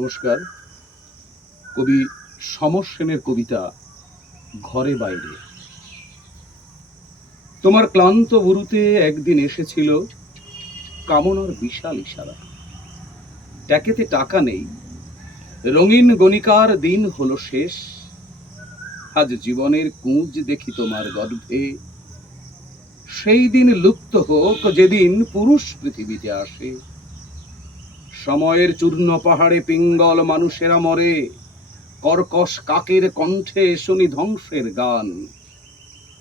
নমস্কার। কবি সমর সেনের কবিতা ঘরে বাইরে। তোমার ক্লান্ত বুরুতে একদিন এসেছিল কামনার বিশাল ইশারা। ট্যাকেতে টাকা নেই, রঙিন গণিকার দিন হলো শেষ। আজ জীবনের কুঁজ দেখি তোমার গর্ভে। সেই দিন লুপ্ত হোক যেদিন পুরুষ পৃথিবীতে আসে। সময়ের চূর্ণ পাহাড়ে পিঙ্গল মানুষেরা মরে, কর্কশ কাকের কণ্ঠে শুনি ধ্বংসের গান।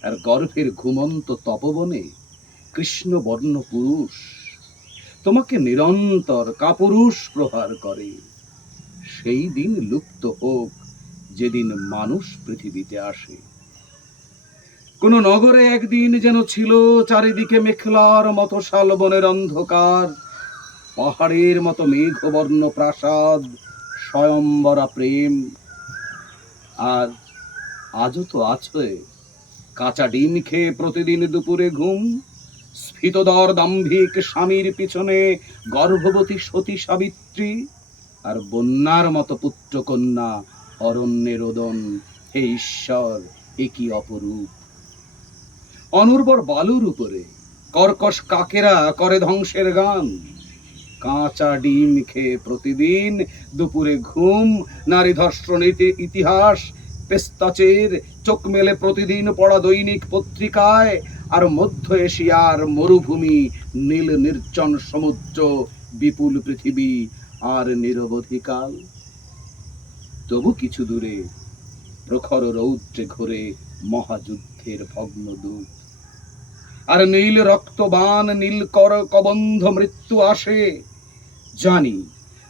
আর গর্ভের ঘুমন্ত তপবনে কৃষ্ণ বর্ণ পুরুষ তোমাকে নিরন্তর কাপুরুষ প্রহার করে। সেই দিন লুপ্ত হোক যেদিন মানুষ পৃথিবীতে আসে। কোন নগরে একদিন যেন ছিল চারিদিকে মেখলার মতো শালবনের অন্ধকার, পাহাড়ের মতো মেঘবর্ণ প্রাসাদ, স্বয়ম্বরা প্রেম। আর আজও তো আছে কাঁচা ডিম খেয়ে প্রতিদিন দুপুরে ঘুম, স্ফীতদর দাম্ভিক স্বামীর পিছনে গর্ভবতী সতী সাবিত্রী, আর বন্যার মতো পুত্র কন্যা অরণ্যে রোদন। হে ঈশ্বর, এ কি অপরূপ! অনুর্বর বালুর উপরে কর্কশ কাকেরা করে ধ্বংসের গান। কাঁচা ডিম খেয়ে প্রতিদিন দুপুরে ঘুম, নারী ধর্ষণের ইতিহাস পেস্তাচের চোখ মেলে প্রতিদিন পড়া দৈনিক পত্রিকায়। আর মধ্য এশিয়ার মরুভূমি, নীল নির্জন সমুদ্র, বিপুল পৃথিবী আর নিরবধিকাল। তবু কিছু দূরে প্রখর রৌদ্রে ঘোরে মহাযুদ্ধের ভগ্ন দূত। আর নীল রক্তবান নীলকর কবন্ধ মৃত্যু আসে। জানি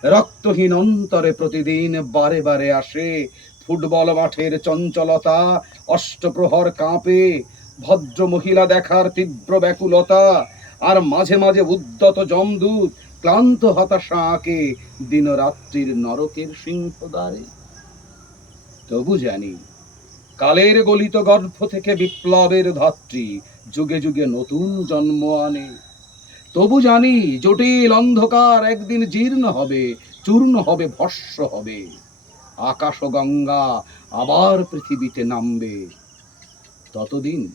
রক্তহীন অন্তরে প্রতিদিন বারে বারে আসে। ফুটবল মাঠের চঞ্চলতা, অষ্টপ্রহর কাঁপে, ভদ্র মহিলা দেখার তীব্র ব্যাকুলতা। আর মাঝে মাঝে উদ্যত যমদূত ক্লান্ত হতাশা আঁকে দিনরাত্রির নরকের সিংহদ্বারে। তবু জানি কালের গলিত গর্ভ থেকে বিপ্লবের ধাত্রী যুগে যুগে নতুন জন্ম আনে। তবু জানি জটিল অন্ধকার একদিন জীর্ণ হবে, চূর্ণ হবে, ভস্ম হবে। আকাশ ও গঙ্গা আবার পৃথিবীতে নামবে। ততদিন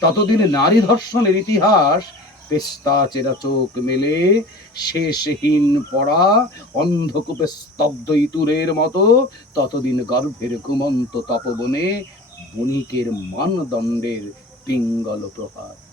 ততদিন নারী ধর্ষণের ইতিহাস পেস্তা চেরা চোখ মেলে শেষহীন পড়া অন্ধকূপে স্তব্ধ ইতুরের মতো। ততদিন গর্ভের ঘুমন্ত তপবনে বণিকের মানদণ্ডের পিঙ্গল প্রহার।